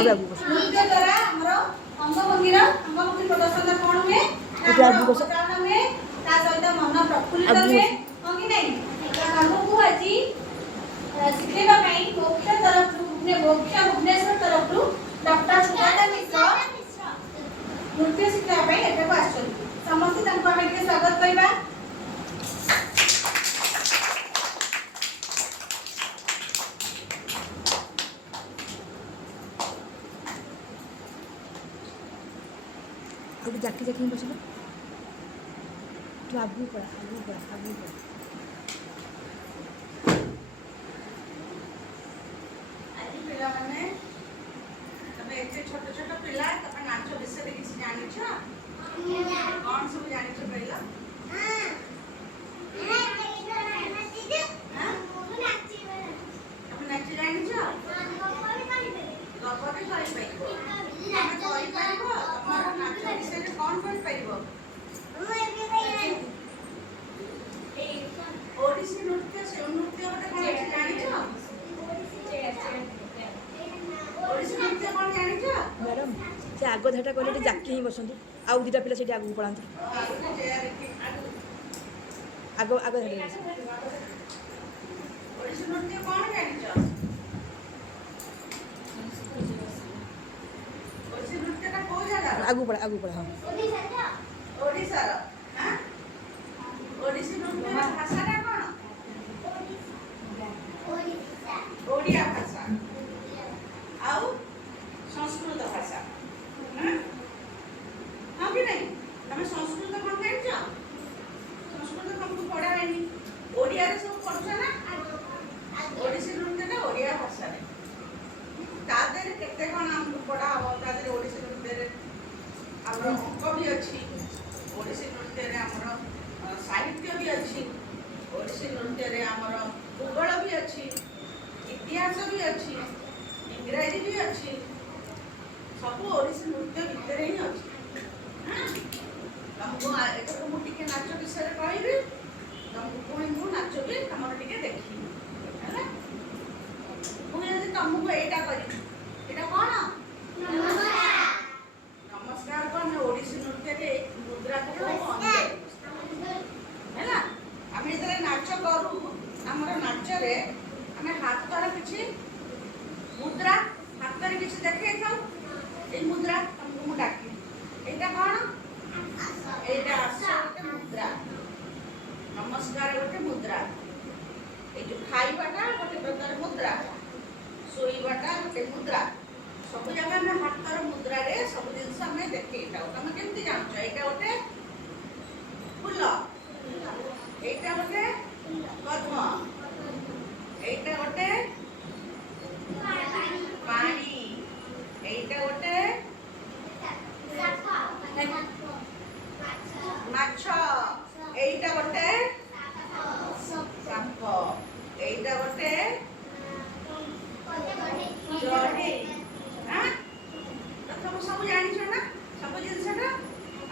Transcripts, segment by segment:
आगे आगे बस नृत्य द्वारा हमरो अंगभंगी प्रदर्शन कोन हुए आगे आगे बस उच्चारण हुए ता सहित मन प्रफुल्लित आगे हुए बस हो कि नहीं हमको आज शिखेबा पई मोक्ष तरफ मोक्ष भुवनेश्वर तरफ डॉक्टर सुजाता मिश्र नृत्य शिक्षा पई एठाको आछन समस्त तंको हम के स्वागत करबा। आगे जाके जाके बसलो तो आगू पड़ा आगू पड़ा आगू पड़ा आज पिला माने तबे एते छोट छोट पिला तबे नाच विषय किछ जानि छ कौन सब जानि छ पहिला अपन नाच जानि छ गपरे करि पाइबो हम करि पाइबो तमरा नाच विषय कौन करि पाइबो ओडिसी नृत्य से नृत्य गोटे कौन अछि जानि छ ओडिसी नृत्य कौन जानि छ मैडम से आग धाटा कहले जाके ही बसंतु आउ दुटा पिला सेठी आगू पड़ांतु आगो आगो धाटा बस ओडिसी नृत्य कौन जानि छ ओडिसी नृत्य का को जगह आगू पड़ा हां ओडिसा रो हां ओडिसी नृत्य रा भाषा टा कोन ओडिया भाषा आउ संस्कृत भाषा हां हां कि नहीं तमे संस्कृत कोन जानि छ संस्कृत हमको पढ़ा है नहीं ओडिया रे सब पढ़छ ना ओडिसी नृत्य टा ओडिया भाषा रे तादेर केते कोन हमको पढ़ा हो तादेर ओडिसी नृत्य रे हमर अंक भी अछि ओडिसी नृत्य रे हमर साहित्य भी अछि ओडिसी नृत्य रे हमर भूगोल भी अछि इतिहास भी अछि इंग्रजी भी अछि सब ओडिसी नृत्य भितर ही अछि हां हमको एतो मु टिके नाच विषय रे कहबी तुमको कोई मु नाच भी हमर टिके देखी हैला मु यदि तुमको एटा करी एटा कोन नमस्कार कोन ओडिसी नृत्य रे मुद्रा को अंग हैला हम इधर नाच करू हमर नाच रे हमें हाथ पर किछि मुद्रा हाथ पर किछि देखे थाउ ए मुद्रा तुमको मु डाकी एटा कोन एटा आसते मुद्रा नमस्कार गोटे मुद्रा ए जो खाइबाटा गोटे प्रकार मुद्रा सोईबाटा गोटे मुद्रा सब जगह में हाथर मुद्रा रे सब दिन हमें देखैता तमे केमति जानछ एटा गोटे फूल एटा गोटे पद्म एटा गोटे पानी एटा गोटे माछ एटा गोटे साप एटा गोटे जड़ी हां तम सब जानि छ ना सब जिंसटा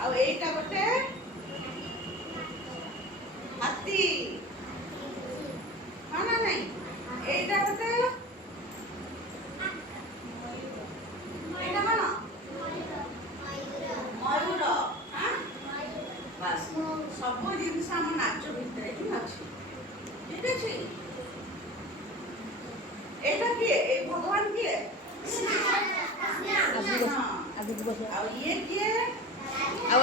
आ एटा गोटे हाथी हां ना नहीं एटा गोटे एटा कोन मयूर हां बस सब जिंस हम नाच भितर ही अछि ठीक अछि एटा की ए भगवान की है आगू बस और ये की है अब